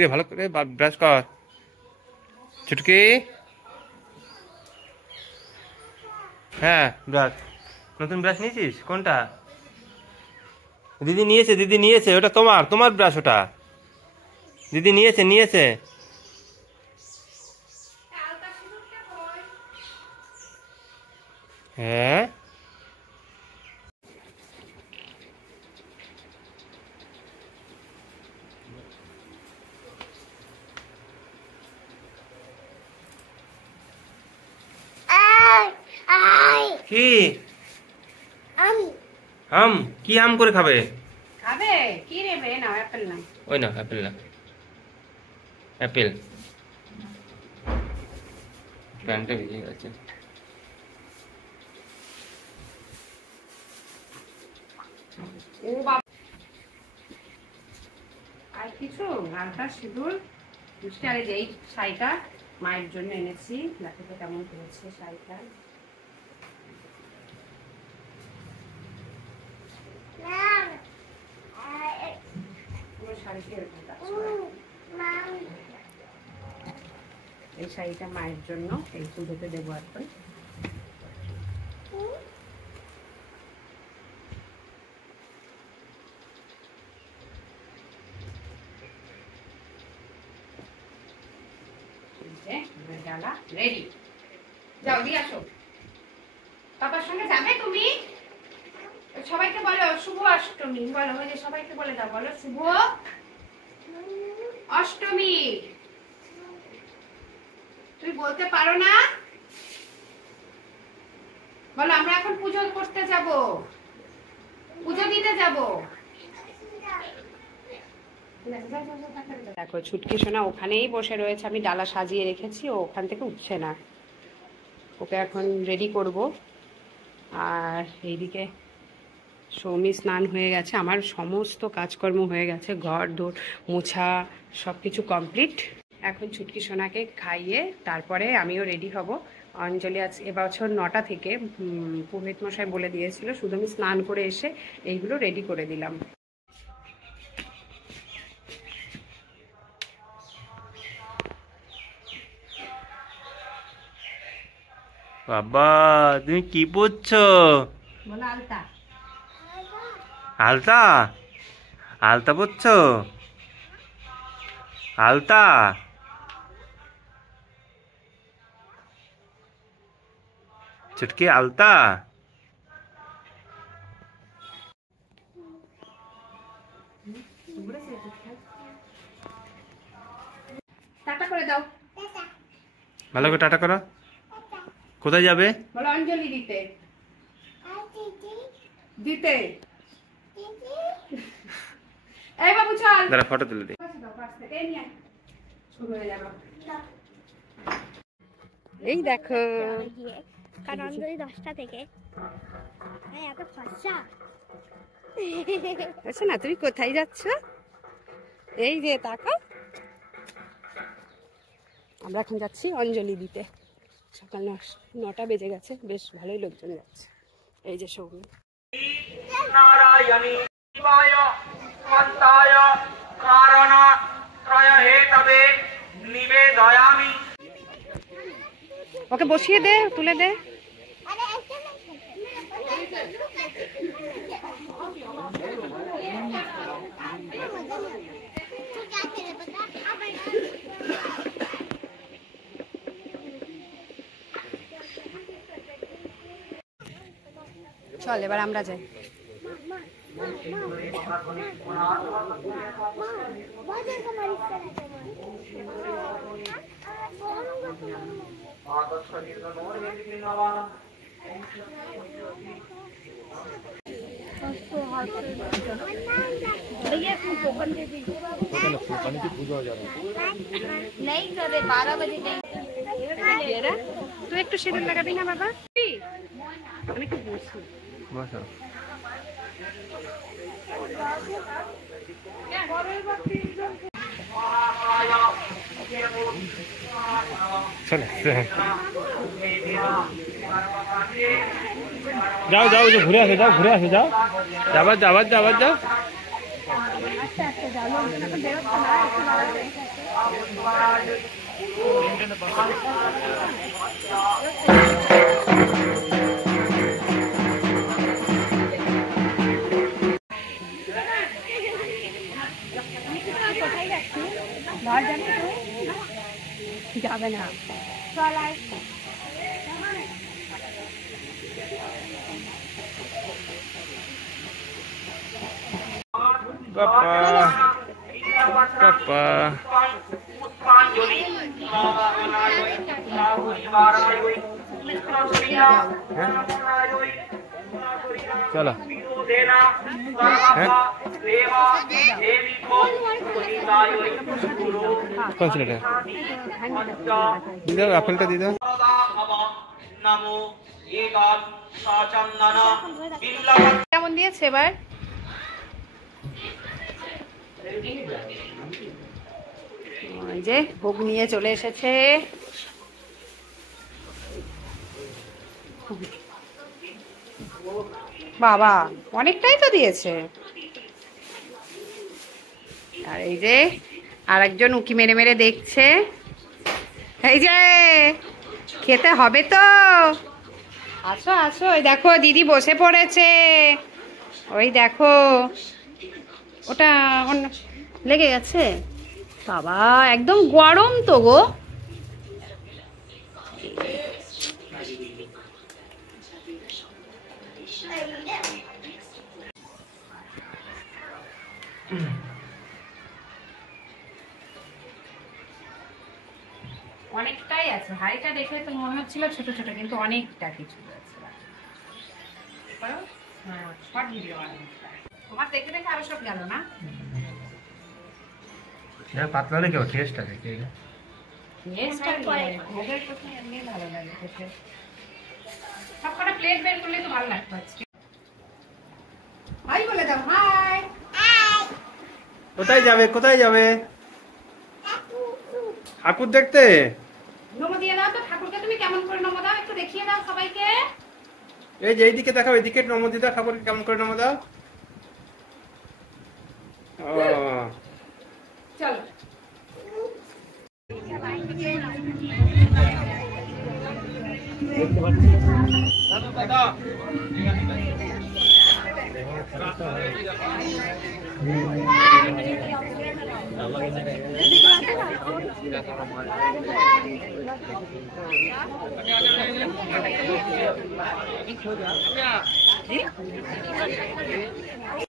কিরে ভালো করে ব্রাশ কর ছুটকি। হ্যাঁ ব্রাশ, নতুন ব্রাশ নিয়েছিস কোনটা? দিদি নিয়েছে, দিদি নিয়েছে, ওটা তোমার, তোমার ব্রাশ ওটা। দিদি নিয়েছে নিয়েছে। হ্যাঁ কি আম? কি আম করে খাবে? খাবে কি নেবে? না অ্যাপেল না। ওই না অ্যাপেল না, অ্যাপেল। প্যান্টটা ভিজে গেছে। ও বাবা, আর কিছু আলতা সিঁদুর মিষ্টি। আর এই শাড়িটা মায়ের জন্য এনেছি, দেখো তো কেমন করেছে শাড়িটা। এই শাড়িটা মায়ের জন্য, এই পুজোতে দেবো এখন। ডালা রেডি, যাও দিয়ে আসো। পাপার সঙ্গে যাবে তুমি? সবাইকে বলো শুভ অষ্টমী, বলো ওই যে সবাইকে বলে দাও, বলো শুভ অষ্টমী। তুমি বলতে পারো না? বলো আমরা এখন পুজো করতে যাব, পুজো দিতে যাব। দেখো ছুটকি সোনা ওখানেই বসে রয়েছে, আমি ডালা সাজিয়ে রেখেছি, ও ওখান থেকে উঠছে না। ওকে এখন রেডি করব। আর এইদিকে সৌমি স্নান হয়ে গেছে, আমার সমস্ত কাজকর্ম হয়ে গেছে, ঘর দোর মোছা সব কিছু কমপ্লিট। এখন ছুটকি সোনাকে খাইয়ে তারপরে আমিও রেডি হব। অঞ্জলি আজ এবছর 9টা থেকে পুরোহিত মশাই বলে দিয়েছিল, শুধু আমি স্নান করে এসে এইগুলো রেডি করে দিলাম। বাবা তুমি কি পড়ছো? বলো আলতা। আলতা? আলতা পড়ছো? আলতা? ছুটকি আলতা? টাটা করে দাও, ভালো করে টাটা করো। কোথায় যাবে? বলো অঞ্জলি দিতে। দিতে এই বাবু চল, দাঁড়া ফটো তুলে দিই। এই দেখো কারণ অঞ্জলি 10টা থেকে এত ফর্সা। আচ্ছা না, তুমি কোথায় যাচ্ছ? এই যে তাকাও, আমরা এখন যাচ্ছি অঞ্জলি দিতে। সকাল 9টা বেজে গেছে, বেশ ভালোই লোকজন যাচ্ছে। এই যে সৌমি। নারায়ণী শিবায় মন্তায় কারণ ত্রয় হেতবে নিবেদয়ামি। ওকে বসিয়ে দে, তুলে দে। চল এবার আমরা যাই। नहीं करे 12 बजे नहीं। তুই একটু সিঁদুর লাগাবি না বাবা? আমি একটু বসি। বসো। চলে যাও যাও, যে ঘুরে আসে যাও, ঘুরে আসে যাও, যাবার যাবার যাবার যাও। যাবে না পাপা চলো কোন ছেলেটা দিদা আপেলটা দিদা কেমন দিয়েছে এবার? ওই যে ভোগ নিয়ে চলে এসেছে। বাবা অনেকটাই তো দিয়েছে। আর এই যে আর একজন উকি মেরে মেরে দেখছে। এই যে খেতে হবে তো, আসো আসো। ওই দেখো দিদি বসে পড়েছে, ওই দেখো ওটা লেগে গেছে। বাবা একদম গরম তো গো। অনেকটাই আছে, হাড়িটা দেখে তো মনে হচ্ছিল ছোট ছোট, কিন্তু অনেকটা কিছু আছে। শর্ট ভিডিও তোমার দেখে দেখে আরো সব গেল না। পাতলা হলে কেউ টেস্ট আছে ভোগের কথা এমনি ভালো লাগে খেতে। সব কটা প্লেট বের করলে তো ভালো লাগতো আজকে। হাই বলে দাও, হাই। কোথায় যাবে কোথায় যাবে? ঠাকুর দেখতে। নমো দিয়ে দাও তো ঠাকুরকে। তুমি কেমন করে নমো দাও একটু দেখিয়ে দাও সবাইকে। এই যে এইদিকে দেখাও, এইদিকে নমো দিদা। ঠাকুরকে কেমন করে নমো দাও। ও চলো